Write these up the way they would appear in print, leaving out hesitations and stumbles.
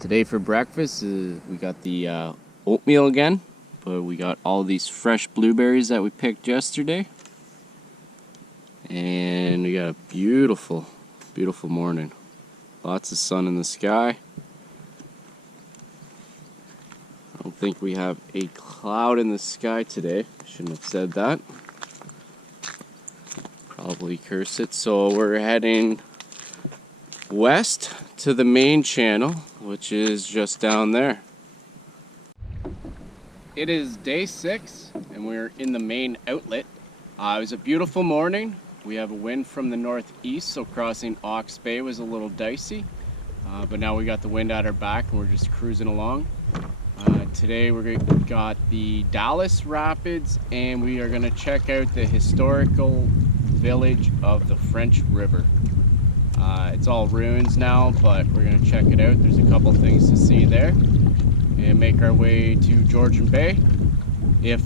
Today for breakfast, we got the oatmeal again, but we got all these fresh blueberries that we picked yesterday. And we got a beautiful, beautiful morning. Lots of sun in the sky. I don't think we have a cloud in the sky today. Shouldn't have said that. Probably curse it. So we're heading west to the main channel, which is just down there. It is day 6 and we're in the main outlet. It was a beautiful morning. We have a wind from the northeast, so crossing Ox Bay was a little dicey, but now we got the wind at our back and we're just cruising along. Today we got the Dalles Rapids and we are going to check out the historical village of the French River. It's all ruins now, but we're going to check it out. There's a couple things to see there. And make our way to Georgian Bay. If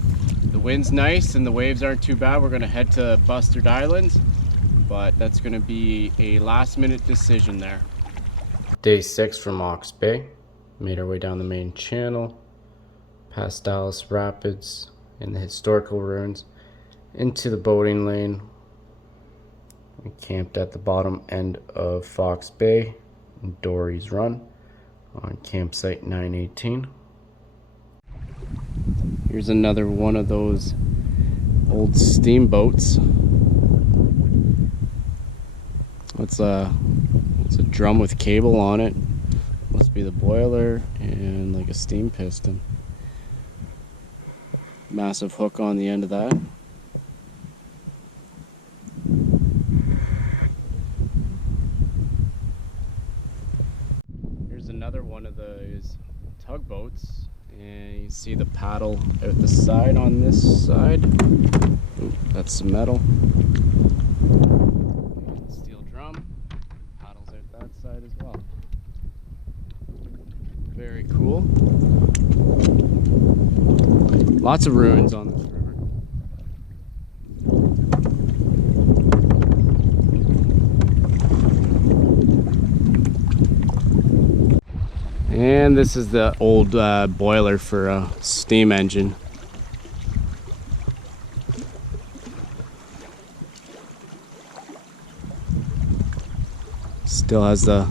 the wind's nice and the waves aren't too bad, we're going to head to Bustard Islands, but that's going to be a last minute decision there. Day 6 from Ox Bay. Made our way down the main channel, past Dalles Rapids and the historical ruins, into the boating lane. We camped at the bottom end of Fox Bay in Dory's Run on campsite 918. Here's another one of those old steamboats. It's a drum with cable on it. Must be the boiler and like a steam piston. Massive hook on the end of that. Here's another one of those tugboats, and you see the paddle out the side on this side. Ooh, that's some metal. And steel drum, paddles out that side as well. Very cool. Lots of ruins on this river. And this is the old boiler for a steam engine. Still has the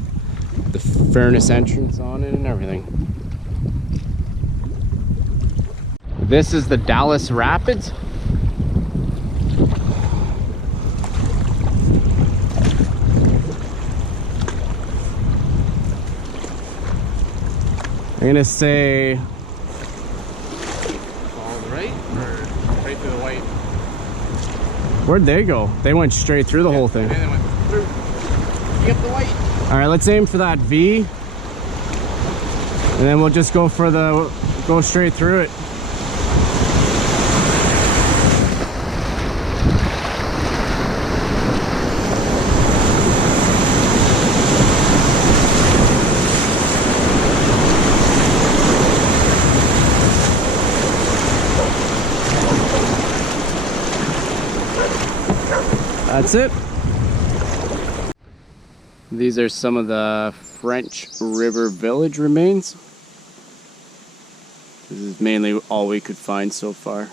furnace entrance on it and everything. This is the Dalles Rapids. I'm gonna say all right or right through the white. Where'd they go? They went straight through the whole thing. And they went through. Skip the white. All right, let's aim for that V, and then we'll just go straight through it. That's it. These are some of the French River Village remains. This is mainly all we could find so far.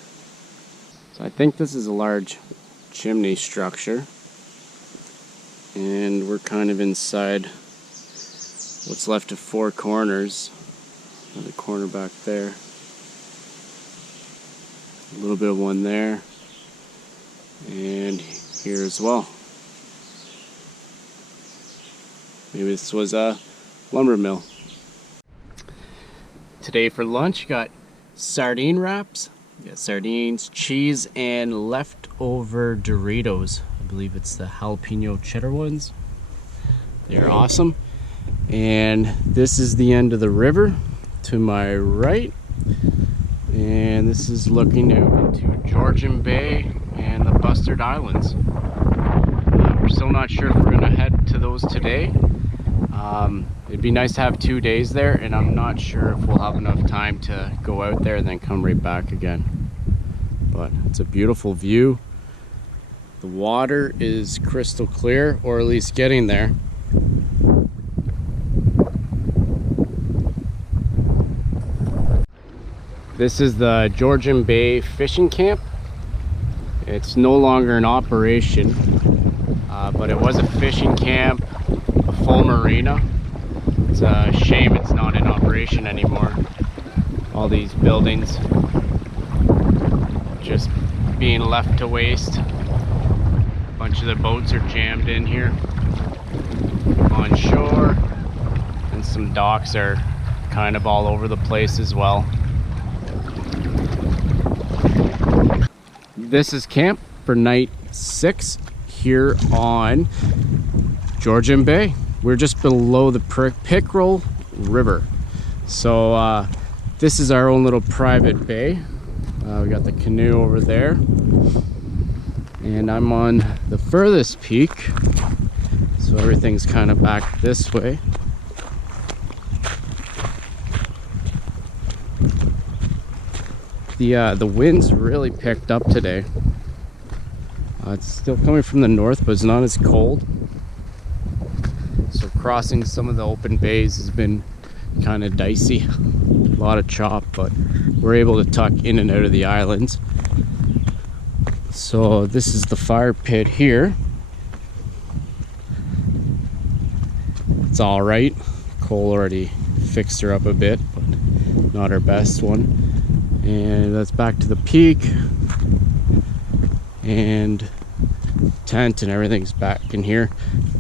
So I think this is a large chimney structure. And we're kind of inside what's left of 4 corners. Another corner back there. A little bit of one there. And here as well. Maybe this was a lumber mill. Today for lunch, got sardine wraps. We got sardines, cheese, and leftover Doritos. I believe it's the jalapeno cheddar ones. They're awesome. And this is the end of the river to my right. And this is looking out into Georgian Bay and the Bustard Islands. We're still not sure if we're going to head to those today. It'd be nice to have 2 days there, and I'm not sure if we'll have enough time to go out there and then come right back again. But it's a beautiful view. The water is crystal clear, or at least getting there. This is the Georgian Bay Fishing Camp. It's no longer in operation, but it was a fishing camp, a full marina. It's a shame it's not in operation anymore. All these buildings just being left to waste. A bunch of the boats are jammed in here on shore, and some docks are kind of all over the place as well. This is camp for night 6 here on Georgian Bay. We're just below the Pickerel River. So this is our own little private bay. We got the canoe over there. And I'm on the furthest peak. So everything's kind of back this way. The wind's really picked up today. It's still coming from the north, but it's not as cold. So crossing some of the open bays has been kind of dicey. A lot of chop, but we're able to tuck in and out of the islands. So this is the fire pit here. It's all right. Cole already fixed her up a bit, but not her best one. And that's back to the peak, and tent and everything's back in here.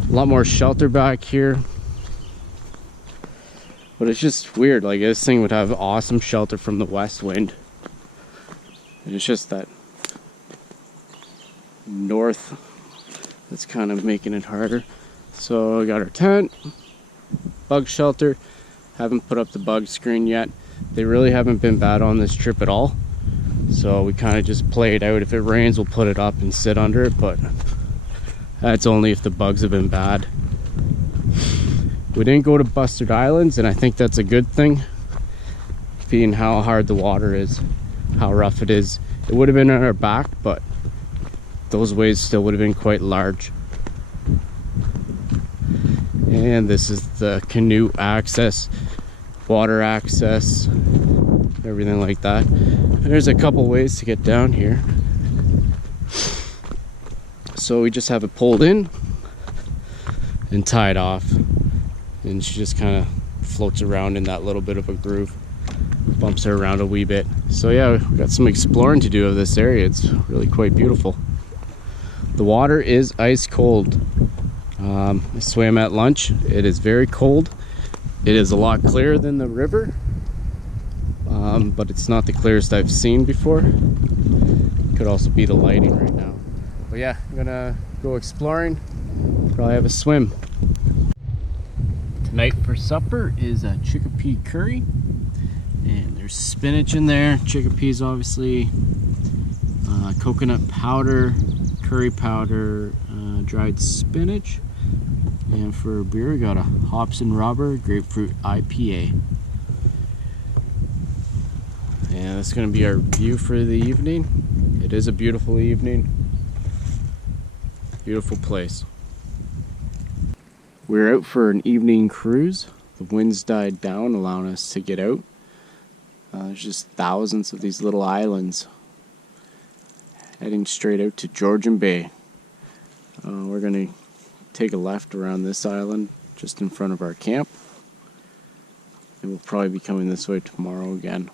A lot more shelter back here, but it's just weird. Like, this thing would have awesome shelter from the west wind, and it's just that north that's kind of making it harder. So I got our tent, bug shelter. Haven't put up the bug screen yet. They really haven't been bad on this trip at all, so we kind of just play it out. If it rains, we'll put it up and sit under it, but that's only if the bugs have been bad. We didn't go to Bustard Islands, and I think that's a good thing, being how hard the water is, how rough it is. It would have been on our back, but those waves still would have been quite large. And this is the canoe access, water access, everything like that. There's a couple ways to get down here. So we just have it pulled in and tied off, and she just kind of floats around in that little bit of a groove, bumps her around a wee bit. So yeah, we've got some exploring to do of this area. It's really quite beautiful. The water is ice cold. I swam at lunch. It is very cold. It is a lot clearer than the river, but it's not the clearest I've seen before. Could also be the lighting right now. But yeah, I'm gonna go exploring, probably have a swim. Tonight for supper is a chickpea curry, and there's spinach in there, chickpeas obviously, coconut powder, curry powder, dried spinach. And for beer, we got a Hops and Robber Grapefruit IPA. And that's going to be our view for the evening. It is a beautiful evening. Beautiful place. We're out for an evening cruise. The wind's died down, allowing us to get out. There's just thousands of these little islands heading straight out to Georgian Bay. We're going to take a left around this island just in front of our camp, and we'll probably be coming this way tomorrow again.